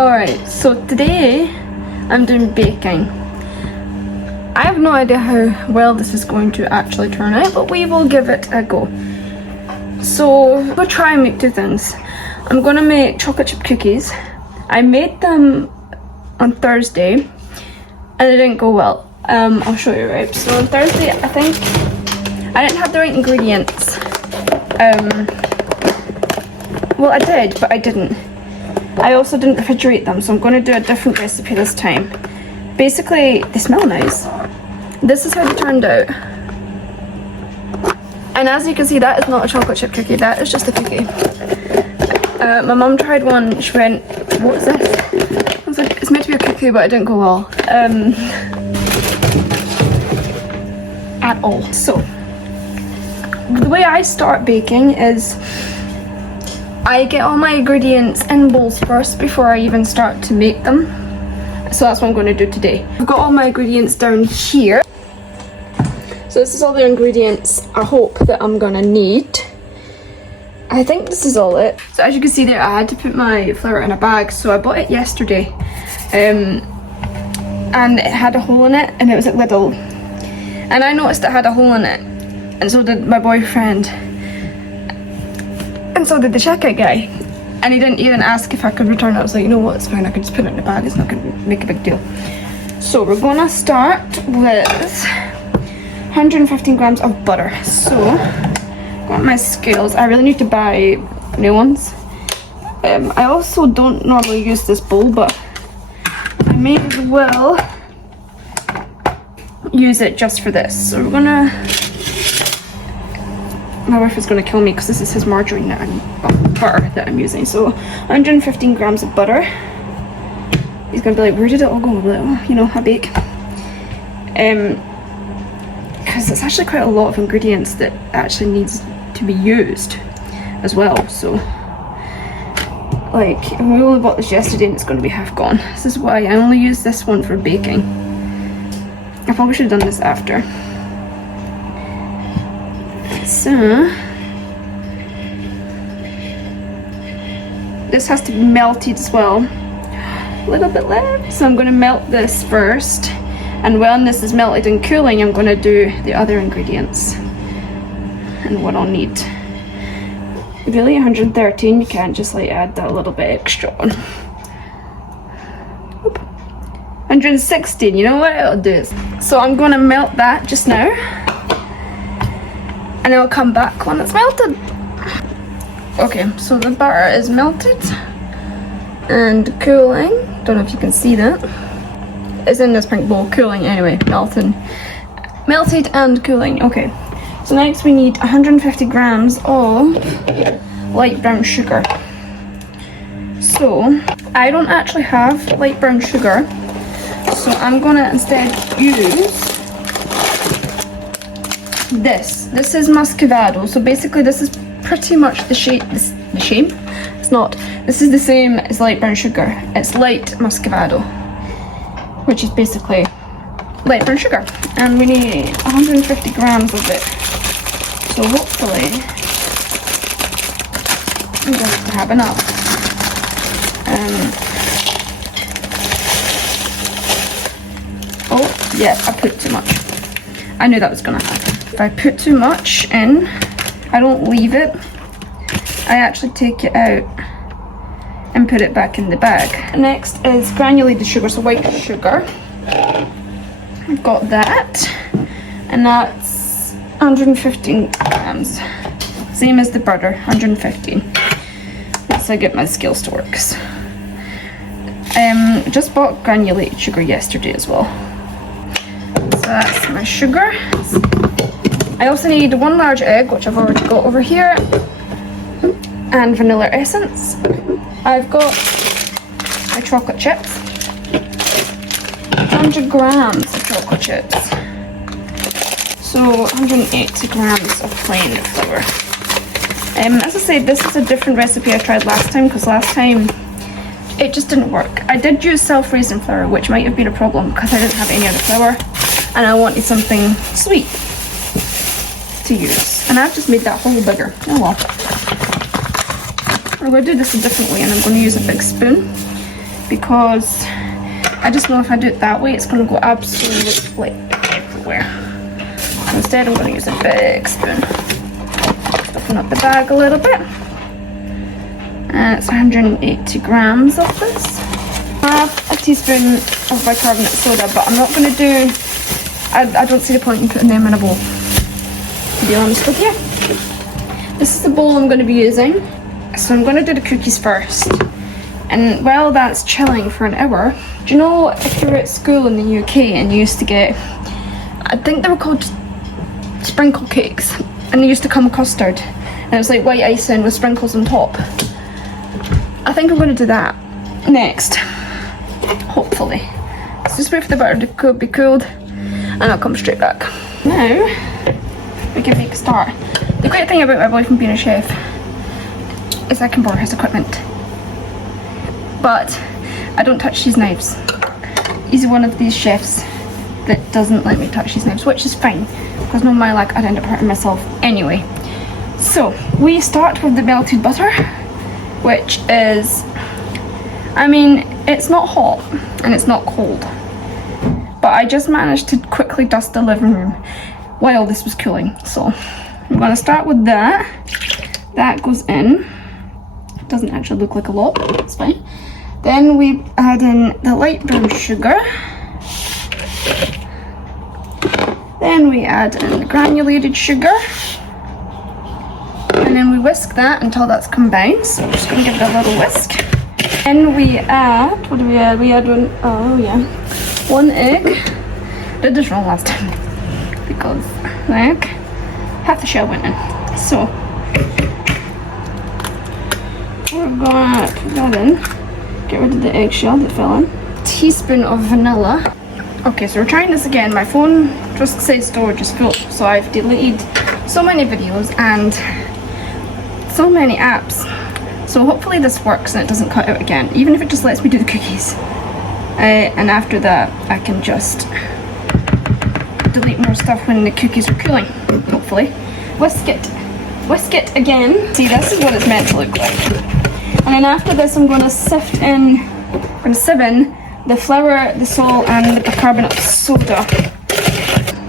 Alright, so today I'm doing baking. I have no idea how well this is going to actually turn out, but we will give it a go. So I'm going to try and make two things. I'm going to make chocolate chip cookies. I made them on Thursday and it didn't go well. I'll show you, right? So on Thursday, I think I didn't have the right ingredients. Well, I did, but I didn't. I also didn't refrigerate them, so I'm going to do a different recipe this time. Basically, they smell nice. This is how they turned out. And as you can see, that is not a chocolate chip cookie, that is just a cookie. My mum tried one, she went, what's this? I was like, it's meant to be a cookie, but it didn't go well. At all. So, the way I start baking is I get all my ingredients in bowls first before I even start to make them. So that's what I'm going to do today. I've got all my ingredients down here. So this is all the ingredients I hope that I'm going to need. I think this is all it. So as you can see there, I had to put my flour in a bag. So I bought it yesterday. And it had a hole in it and it was like little. And I noticed it had a hole in it. And so did my boyfriend. And so did the checkout guy. And he didn't even ask if I could return it. I was like, you know what, it's fine, I can just put it in the bag, it's not going to make a big deal. So we're going to start with 115 grams of butter. So, got my scales. I really need to buy new ones. I also don't normally use this bowl, but I may as well use it just for this. So we're going to... My wife is going to kill me because this is his margarine that butter that I'm using. So 115 grams of butter. He's going to be like, where did it all go? I'm like, oh, you know, I bake. Because it's actually quite a lot of ingredients that actually needs to be used as well. So, like, we only bought this yesterday and it's going to be half gone. This is why I only use this one for baking. I probably should have done this after. So, this has to be melted as well. A little bit left. So I'm going to melt this first. And when this is melted and cooling, I'm going to do the other ingredients. And what I'll need. Really, 113, you can't just like add that little bit extra on. 116, you know what I'll do? So I'm going to melt that just now. And I'll come back when it's melted. Okay, so the butter is melted and cooling. Don't know if you can see that. It's in this pink bowl, cooling anyway, melted and cooling. Okay, so next we need 150 grams of light brown sugar. So I don't actually have light brown sugar, so I'm gonna instead use this. This is muscovado. So basically this is pretty much the shape, it's not. This is the same as light brown sugar. It's light muscovado, which is basically light brown sugar. And we need 150 grams of it. So hopefully I'm going to have enough. Oh, yeah, I put too much. I knew that was gonna happen. If I put too much in, I don't leave it. I actually take it out and put it back in the bag. Next is granulated sugar, so white sugar. I've got that. And that's 115 grams. Same as the butter, 115. That's how I get my scales to work. Just bought granulated sugar yesterday as well. So that's my sugar. I also need 1 large egg, which I've already got over here, and vanilla essence. I've got my chocolate chips, 100 grams of chocolate chips, so 180 grams of plain flour. As I said, this is a different recipe I tried last time, because last time it just didn't work. I did use self-raising flour, which might have been a problem because I didn't have any other flour, and I wanted something sweet to use. And I've just made that hole bigger. Oh well. I'm going to do this a different way, and I'm going to use a big spoon. because I just know if I do it that way, it's going to go absolutely everywhere. So instead, I'm going to use a big spoon. Open up the bag a little bit. And it's 180 grams of this. I have a teaspoon of bicarbonate soda, but I'm not going to do... I don't see the point in putting them in a bowl, to be honest with you. This is the bowl I'm going to be using. So I'm going to do the cookies first. And while that's chilling for an hour, do you know if you were at school in the UK and you used to get, I think they were called sprinkle cakes, and they used to come custard, and it was like white icing with sprinkles on top. I think I'm going to do that next, hopefully. So just wait for the butter to be cooled, and I'll come straight back. Now, we can make a start. The great thing about my boyfriend being a chef is I can borrow his equipment. But I don't touch these knives. He's one of these chefs that doesn't let me touch these knives, which is fine, because no matter like I'd end up hurting myself anyway. So we start with the melted butter, which is, I mean, it's not hot and it's not cold, but I just managed to quickly dust the living room while this was cooling. So I'm going to start with that. That goes in. It doesn't actually look like a lot, but it's fine. Then we add in the light brown sugar. Then we add in the granulated sugar. And then we whisk that until that's combined. So I'm just going to give it a little whisk. Then we add, what do we add? We add one egg. Did this wrong last time because the egg, half the shell went in. So we're going to put that in. Get rid of the eggshell that fell in. A teaspoon of vanilla. Okay, so we're trying this again. My phone just says storage is full, so I've deleted so many videos and so many apps. So hopefully this works and it doesn't cut out again, even if it just lets me do the cookies. And after that, I can just delete more stuff when the cookies are cooling, hopefully. Whisk it again. See, this is what it's meant to look like. And then after this, I'm going to sieve in the flour, the salt, and the bicarbonate soda.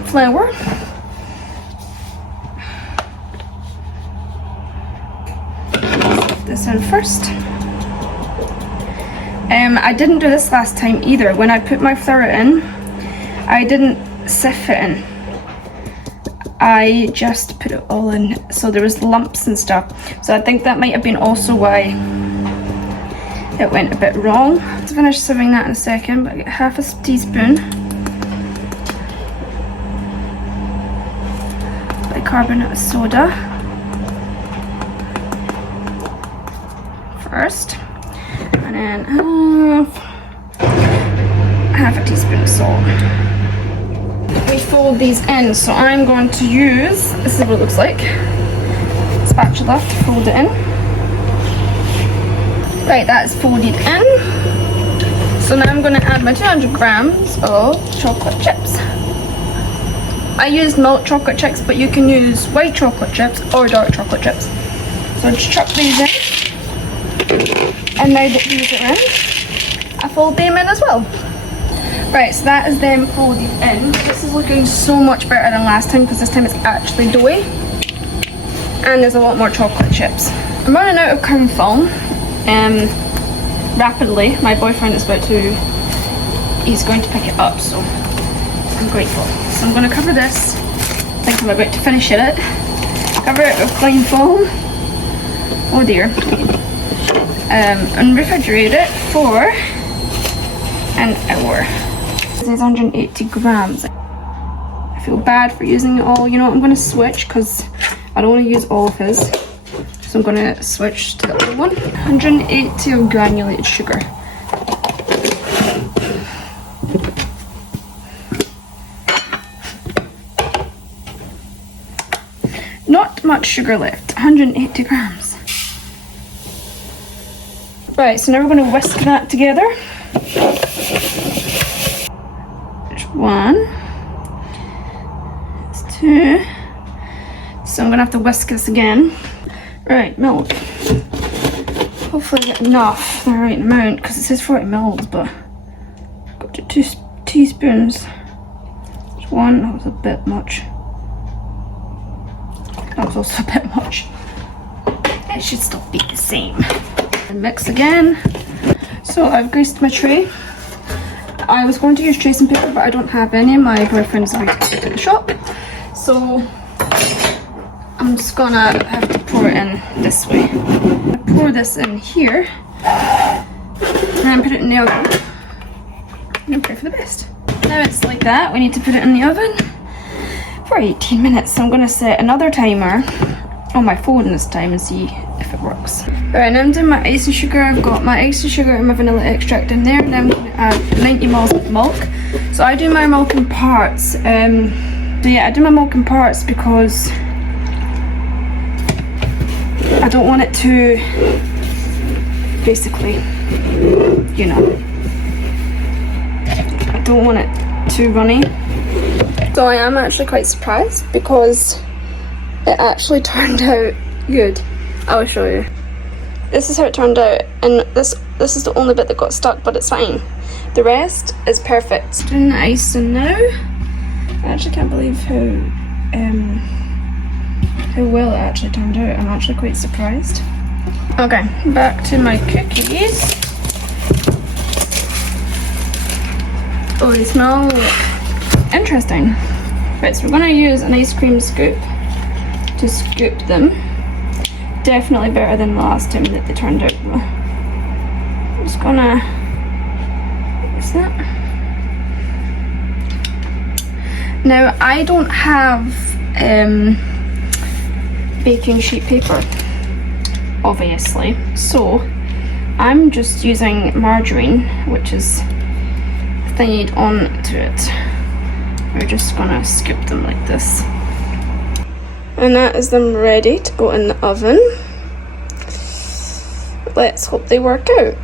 Flour. Sieve this in first. I didn't do this last time either. When I put my flour in, I didn't sieve it in. I just put it all in, so there was lumps and stuff. So I think that might have been also why it went a bit wrong. Let's finish sieving that in a second, but I get half a teaspoon bicarbonate soda first, and then half a teaspoon of salt. We fold these in, so I'm going to use, this is what it looks like, spatula to fold it in. Right, that's folded in. So now I'm going to add my 200 grams of chocolate chips. I used milk chocolate chips, but you can use white chocolate chips or dark chocolate chips. So just chuck these in. And now that these are in, I fold them in as well. Right, so that is them folded in. This is looking so much better than last time because this time it's actually doughy. And there's a lot more chocolate chips. I'm running out of cling film rapidly. My boyfriend is he's going to pick it up, so I'm grateful. So I'm going to cover this. I think I'm about to finish it. Cover it with cling foam. Oh dear. And refrigerate it for an hour. This is 180 grams. I feel bad for using it all. You know what, I'm going to switch because I don't want to use all of his. So I'm going to switch to the other one. 180 of granulated sugar. Not much sugar left. 180 grams. Right, so now we're going to whisk that together. There's one. There's two. So I'm going to have to whisk this again. Right, milk. hopefully get enough, the right amount, because it says 40 mils, but I've got 2 teaspoons. There's 1, that was a bit much. That was also a bit much. It should still be the same. And mix again. So I've greased my tray. I was going to use tracing paper, but I don't have any. My boyfriend's away to the shop. So I'm just gonna have to pour it in this way. I pour this in here and then put it in the oven and pray for the best. Now it's like that. We need to put it in the oven for 18 minutes. So I'm gonna set another timer on my phone this time and see if it works. Right, now I'm doing my icing sugar. I've got my icing sugar and my vanilla extract in there, and then I'm going to add 90 ml of milk. So I do my milk in parts. So yeah, I do my milk in parts because I don't want it to, basically, you know, I don't want it too runny. So I am actually quite surprised because it actually turned out good. I'll show you. This is how it turned out, and this is the only bit that got stuck, but it's fine. The rest is perfect. Doing the icing now. I actually can't believe how well it actually turned out. I'm actually quite surprised. Okay, back to my cookies. Oh, they smell interesting. Right, so we're gonna use an ice cream scoop to scoop them. Definitely better than the last time that they turned out though. I'm just gonna, what's that? Now I don't have baking sheet paper, obviously, so I'm just using margarine, which is thingied onto it. We're just gonna scoop them like this. And that is them ready to go in the oven. Let's hope they work out.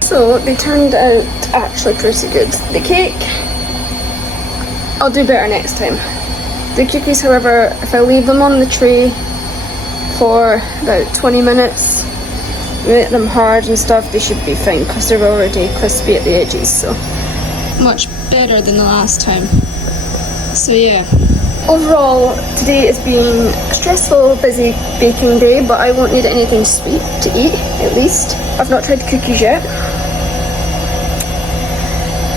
So they turned out actually pretty good. The cake, I'll do better next time. The cookies, however, if I leave them on the tray for about 20 minutes, make them hard and stuff, they should be fine because they're already crispy at the edges. So much better than the last time. So yeah. Overall, today has been a stressful, busy baking day, but I won't need anything sweet to eat, at least. I've not tried the cookies yet,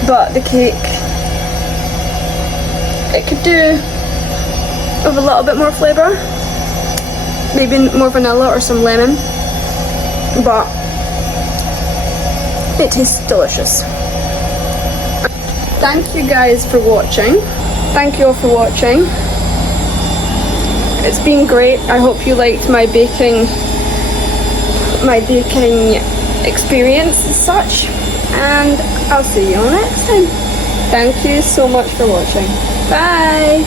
but the cake, it could do with a little bit more flavour, maybe more vanilla or some lemon, but it tastes delicious. Thank you guys for watching. Thank you all for watching. It's been great. I hope you liked my baking experience as such, and I'll see you all next time. Thank you so much for watching. Bye!